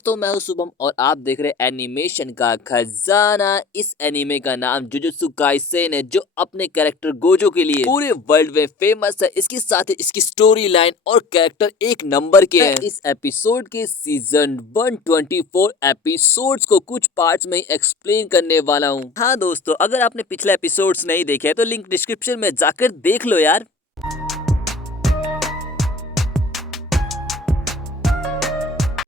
दोस्तों मैं हूं शुभम और आप देख रहे हैं एनिमेशन का खजाना। इस एनीमे का नाम जुजुत्सु काइसेन है जो अपने कैरेक्टर गोजो के लिए पूरे वर्ल्ड में फेमस है। इसके साथ ही इसकी स्टोरी लाइन और कैरेक्टर एक नंबर के हैं। इस एपिसोड के सीजन 124 एपिसोड्स को कुछ पार्ट्स में एक्सप्लेन करने वाला हूं। हाँ दोस्तों, अगर आपने पिछले एपिसोड्स नहीं देखे तो लिंक डिस्क्रिप्शन में जाकर देख लो यार।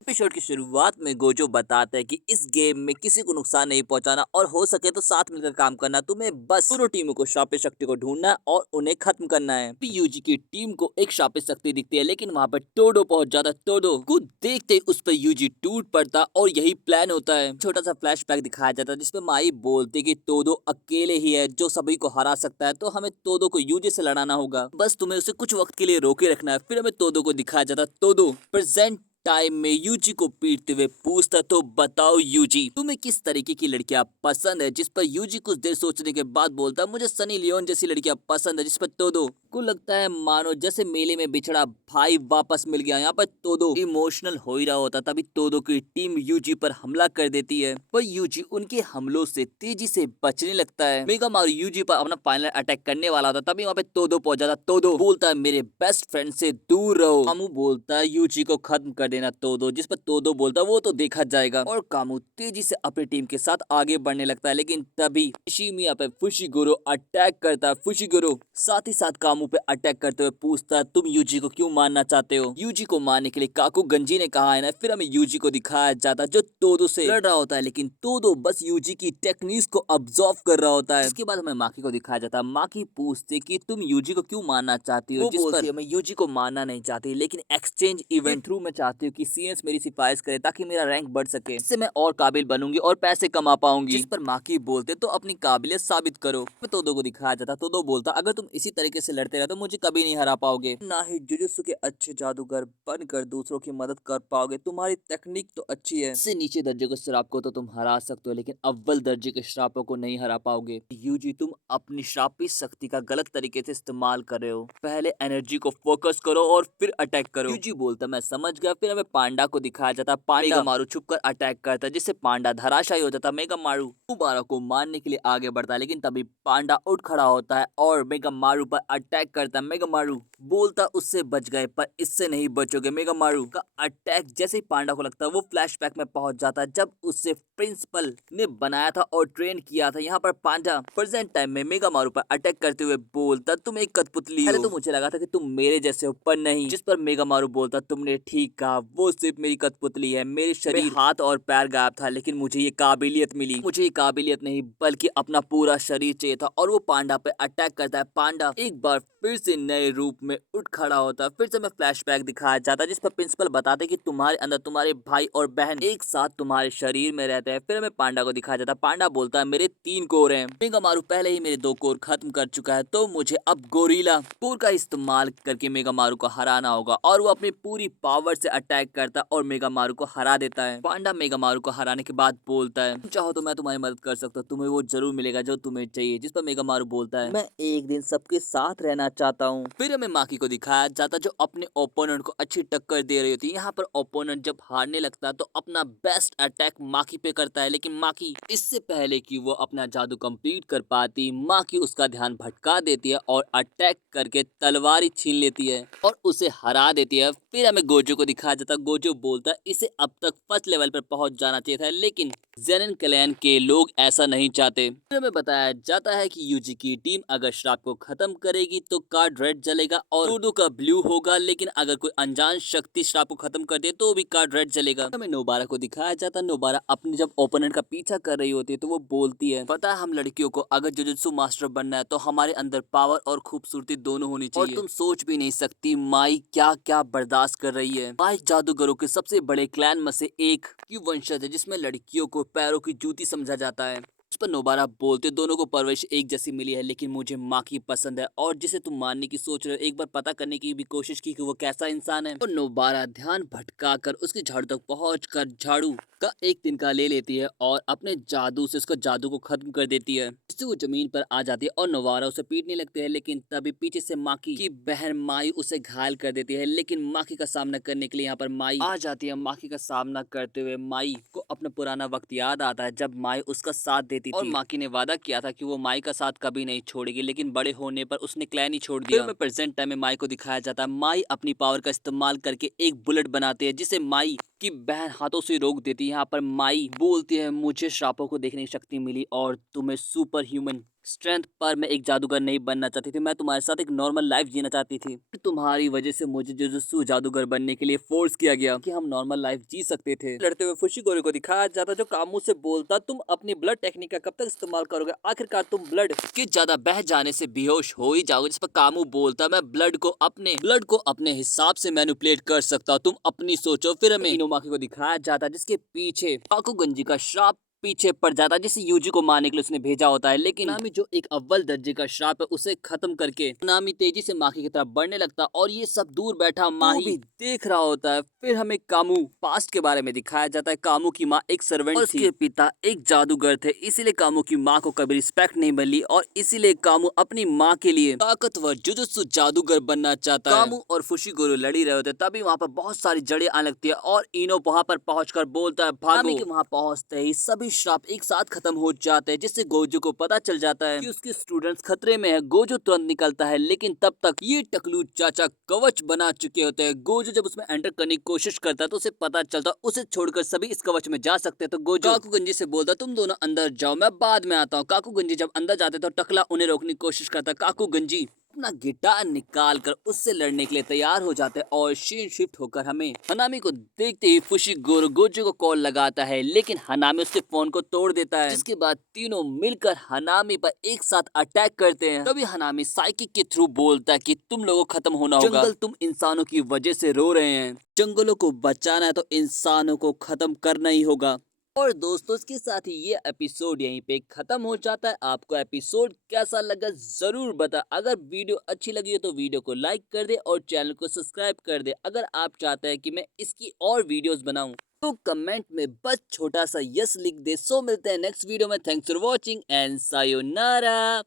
एपिसोड की शुरुआत में गोजो बताता है कि इस गेम में किसी को नुकसान नहीं पहुंचाना और हो सके तो साथ मिलकर काम करना। तुम्हें बस दोनों टीमों को शापित शक्ति को ढूंढना है और उन्हें खत्म करना है। यूजी की टीम को एक शापित शक्ति दिखती है लेकिन वहां पर टोडो पहुंच जाता है। टोडो को देखते ही उस पर यूजी टूट पड़ता और यही प्लान होता है। छोटा सा फ्लैशबैक दिखाया जाता है जिसमें माई बोलती है कि टोडो अकेले ही है जो सभी को हरा सकता है, तो हमें टोडो को यूजी से लड़ाना होगा। बस तुम्हें उसे कुछ वक्त के लिए रोके रखना है। फिर हमें टोडो को दिखाया जाता है। टोडो प्रेजेंट टाइम में यूजी को पीटते हुए पूछता, तो बताओ यूजी तुम्हें किस तरीके की लड़कियां पसंद है? जिस पर यूजी कुछ देर सोचने के बाद बोलता, मुझे सनी लियोन जैसी लड़कियां पसंद है। जिस पर टोडो को लगता है मानो जैसे मेले में बिछड़ा भाई वापस मिल गया। यहाँ पर टोडो इमोशनल हो ही रहा होता तभी टोडो की टीम यूजी पर हमला कर देती है, पर यूजी उनके हमलों से तेजी से बचने लगता है। मेगा मारू यूजी पर अपना फाइनल अटैक करने वाला होता तभी वहाँ पे टोडो पहुंच जाता। टोडो बोलता है मेरे बेस्ट फ्रेंड से दूर रहो। कामू बोलता है यूजी को खत्म कर देना टोडो, जिस पर टोडो बोलता है वो तो देखा जाएगा। और कामू तेजी से अपनी टीम के साथ आगे बढ़ने लगता है लेकिन तभी शिमिया पे फुशिगुरो अटैक करता है। फुशिगुरो साथ ही साथ कामू पे अटैक करते हुए पूछता है, तुम यूजी को क्यों मारना चाहते हो? यूजी को मारने के लिए काकू गंजी ने कहा है ना। फिर हमें यूजी को दिखाया जाता है जो टोडो से लड़ रहा होता है लेकिन टोडो बस यूजी की टेक्निक्स को ऑब्जर्व कर रहा होता है। इसके बाद हमें माकी को दिखाया जाता है। माकी पूछते कि तुम यूजी को क्यों मारना चाहती हो? जिस पर मैं यूजी को मारना नहीं चाहती लेकिन एक्सचेंज इवेंट थ्रू मैं चाहती हूँ कि सीएस मेरी सिफारिश करे ताकि मेरा रैंक बढ़ सके, इससे मैं और काबिल बनूंगी और पैसे कमा पाऊंगी। जिस पर माकी बोलते तो अपनी काबिलियत साबित करो। टोडो को दिखाया जाता। टोडो बोलता अगर तुम इसी तरीके से लड़ते रहे तो मुझे कभी नहीं हरा पाओगे, ना ही जुजुत्सु के अच्छे जादूगर बनकर दूसरों की मदद कर पाओगे। तुम्हारी टेक्निक तो अच्छी है, इससे नीचे दर्जे के श्राप को तो तुम हरा सकते हो लेकिन अव्वल दर्जे के श्रापों को नहीं हरा पाओगे। यूजी तुम अपनी श्रापित शक्ति का गलत तरीके से इस्तेमाल कर रहे हो। पहले एनर्जी को फोकस करो और फिर अटैक करो। यूजी बोलता मैं समझ गया। फिर हमें पांडा को दिखाया जाता। पांडा मारू छुप कर अटैक करता जिससे पांडा धराशायी हो जाता। मेगा मारू दोबारा को मारने के लिए आगे बढ़ता लेकिन तभी पांडा उठ खड़ा होता है और मेगा मारू पर अटैक करता है। मेगा मारू बोलता उससे बच गए पर इससे नहीं बचोगे। मेगा मारू का अटैक जैसे ही पांडा को लगता है वो फ्लैशबैक में पहुंच जाता है जब उससे प्रिंसिपल ने बनाया था और ट्रेन किया था। यहाँ पर पांडा प्रेजेंट टाइम में मेगा मारू पर अटैक करते हुए बोलता तुम एक कठपुतली हो। तो मुझे लगा था कि तुम मेरे जैसे हो पर नहीं। जिस पर मेगा मारू बोलता तुमने ठीक कहा, वो सिर्फ मेरी कठपुतली है। मेरे शरीर हाथ और पैर गायब था लेकिन मुझे ये काबिलियत मिली। मुझे ये काबिलियत नहीं बल्कि अपना पूरा शरीर चाहिए था। और वो पांडा पे अटैक करता है। पांडा एक बार फिर से नए रूप में उठ खड़ा होता है। फिर से हमें फ्लैशबैक दिखाया जाता है जिस पर प्रिंसिपल बताते कि तुम्हारे अंदर तुम्हारे भाई और बहन एक साथ तुम्हारे शरीर में रहते हैं। फिर हमें पांडा को दिखाया जाता है। पांडा बोलता है मेरे 3 कोर हैं। मेगा मारू पहले ही मेरे 2 कोर खत्म कर चुका है तो मुझे अब गोरिल्ला कोर का इस्तेमाल करके मेगा मारू को हराना होगा। और वो अपनी पूरी पावर से अटैक करता है और मेगा मारू को हरा देता है। पांडा मेगा मारू को हराने के बाद बोलता है चाहो तो मैं तुम्हारी मदद कर सकता हूँ, तुम्हें वो जरूर मिलेगा जो तुम्हें चाहिए। जिस पर मेगा मारू बोलता है मैं एक दिन सबके साथ रहना चाहता हूँ। फिर हमें माकी को दिखाया जाता जो अपने ओपोनेंट को अच्छी टक्कर दे रही होती है। यहाँ पर ओपोनेंट जब हारने लगता है तो अपना बेस्ट अटैक माकी पे करता है लेकिन माकी इससे पहले कि वो अपना जादू कंप्लीट कर पाती, माकी उसका ध्यान भटका देती है और अटैक करके तलवार छीन लेती है और उसे हरा देती है। फिर हमें गोजो को दिखाया जाता। गोजो बोलता है इसे अब तक फर्स्ट लेवल पर पहुंच जाना चाहिए था लेकिन जेनन क्लैन के लोग ऐसा नहीं चाहते। फिर हमें बताया जाता है कि यूजी की टीम अगर श्राप को खत्म करेगी तो कार्ड रेड जलेगा और टोडो का ब्लू होगा, लेकिन अगर कोई अनजान शक्ति श्राप को खत्म कर दे तो भी कार्ड रेड जलेगा। हमें नोबारा को दिखाया जाता। नोबारा अपने जब ओपोनेंट का पीछा कर रही होती है तो वो बोलती है पता है हम लड़कियों को अगर जुजुत्सु मास्टर बनना है तो हमारे अंदर पावर और खूबसूरती दोनों होनी चाहिए। और तुम सोच भी नहीं सकती माई क्या क्या बर्दाश्त कर रही है। माई जादूगरों के सबसे बड़े क्लैन में से एक की वंशज है जिसमें लड़कियों को पैरों की जूती समझा जाता है। उस पर नोबारा बोलते दोनों को परवरिश एक जैसी मिली है लेकिन मुझे माकी पसंद है और जिसे तुम मारने की सोच रहे हो एक बार पता करने की भी कोशिश की कि वो कैसा इंसान है। और नोबारा ध्यान भटका कर उसकी झाड़ू तक पहुंच कर झाड़ू का एक तिनका ले लेती है और अपने जादू से उसका जादू को खत्म कर देती है, जिससे वो जमीन पर आ जाती है और नवारा उसे पीटने लगते हैं। लेकिन तभी पीछे से माकी की बहन माई उसे घायल कर देती है। लेकिन माकी का सामना करने के लिए यहाँ पर माई आ जाती है। माकी का सामना करते हुए माई को अपना पुराना वक्त याद आता है, जब माई उसका साथ देती थी और माकी ने वादा किया था कि वो माई का साथ कभी नहीं छोड़ेगी। लेकिन बड़े होने पर उसने क्लैन ही छोड़ दिया। फिर प्रेजेंट टाइम में माई को दिखाया जाता है। माई अपनी पावर का इस्तेमाल करके एक बुलेट बनाती है, जिसे माई की बहन हाथों से रोक देती है। यहाँ पर माई बोलती है, मुझे श्रापों को देखने की शक्ति मिली और तुम्हें सुपर ह्यूमन स्ट्रेंथ, पर मैं एक जादूगर नहीं बनना चाहती थी। मैं तुम्हारे साथ एक नॉर्मल लाइफ जीना चाहती थी। तुम्हारी वजह से मुझे जुजुत्सु जादूगर बनने के लिए फोर्स किया गया कि हम नॉर्मल लाइफ जी सकते थे। लड़ते हुए फुशिगोरे को दिखाया जाता, जो कामू से बोलता, तुम अपनी ब्लड टेक्निक का कब तक इस्तेमाल करोगे? आखिरकार तुम ब्लड के ज्यादा बह जाने से बेहोश हो ही जाओगे। जिस पर कामू बोलता, मैं ब्लड को अपने हिसाब से मैनिपुलेट कर सकता हूँ, तुम अपनी सोचो। फिर हमें इनोमाकी को दिखाया जाता, जिसके पीछे काकुगंजी का श्राप पीछे पड़ जाता है, जिसे यूजी को मारने के लिए उसने भेजा होता है। लेकिन नामी जो एक अव्वल दर्जे का श्राप है, उसे खत्म करके नामी तेजी से माकी की तरफ बढ़ने लगता और ये सब दूर बैठा माही भी देख रहा होता है। फिर हमें कामू पास्ट के बारे में दिखाया जाता है। कामू की माँ एक सर्वेंट थी, उसके पिता एक जादूगर थे, इसीलिए कामू की माँ को कभी रिस्पेक्ट नहीं मिली और इसीलिए कामू अपनी माँ के लिए ताकतवर जुजुत्सु जादूगर बनना चाहता है। कामू और फुशिगोरो लड़ी रहे होते, तभी वहाँ पर बहुत सारी जड़ें आने लगती है और इनो वहाँ पर पहुंचकर बोलता है, भागो। के वहाँ पहुंचते ही सभी श्राप एक साथ खत्म हो जाते हैं, जिससे गोजो को पता चल जाता है कि उसके स्टूडेंट्स खतरे में है। गोजो तुरंत निकलता है, लेकिन तब तक ये टकलू चाचा कवच बना चुके होते हैं। गोजो जब उसमें एंटर करने की कोशिश करता है तो उसे पता चलता है उसे छोड़कर सभी इस कवच में जा सकते हैं। तो गोजो काकुगंजी से बोलता, तुम दोनों अंदर जाओ, मैं बाद में आता हूँ। काकुगंजी जब अंदर जाते तो टकला उन्हें रोकने की कोशिश करता। काकुगंजी अपना गिटार निकाल कर उससे लड़ने के लिए तैयार हो जाते हैं और सीन शिफ्ट होकर हमें हनामी को देखते ही फुशिगोरो गोजो को कॉल लगाता है, लेकिन हनामी उसके फोन को तोड़ देता है, जिसके बाद तीनों मिलकर हनामी पर एक साथ अटैक करते हैं। तभी हनामी साइकिक के थ्रू बोलता है कि तुम लोगों को खत्म होना होगा, जंगल तुम इंसानों की वजह से रो रहे हैं, जंगलों को बचाना है तो इंसानों को खत्म करना ही होगा। और दोस्तों, इसके साथ ही ये एपिसोड यहीं पे खत्म हो जाता है। आपको एपिसोड कैसा लगा जरूर बता। अगर वीडियो अच्छी लगी हो तो वीडियो को लाइक कर दे और चैनल को सब्सक्राइब कर दे। अगर आप चाहते हैं कि मैं इसकी और वीडियोस बनाऊं तो कमेंट में बस छोटा सा यस लिख दे। सो मिलते हैं नेक्स्ट वीडियो में। Thanks for watching and sayonara.